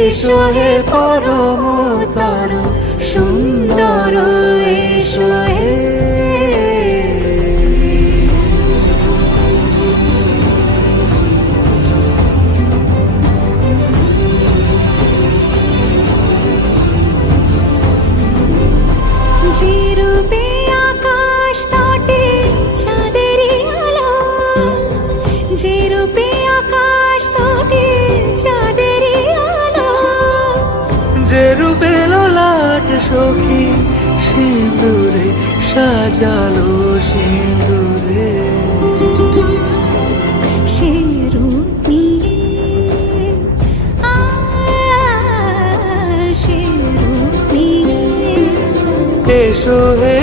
এসো হে পরমতর সুন্দর এসো হে। যে রূপে আকাশ তটে চাঁদেরই আলো, যে রূপে আকাশ তটে চাঁদেরই আলো, যে রূপে ললাট সখী সিঁদুরে সাজালো সিঁদুরে। সে রূপ নিয়ে সে রূপ নিয়ে এসো হে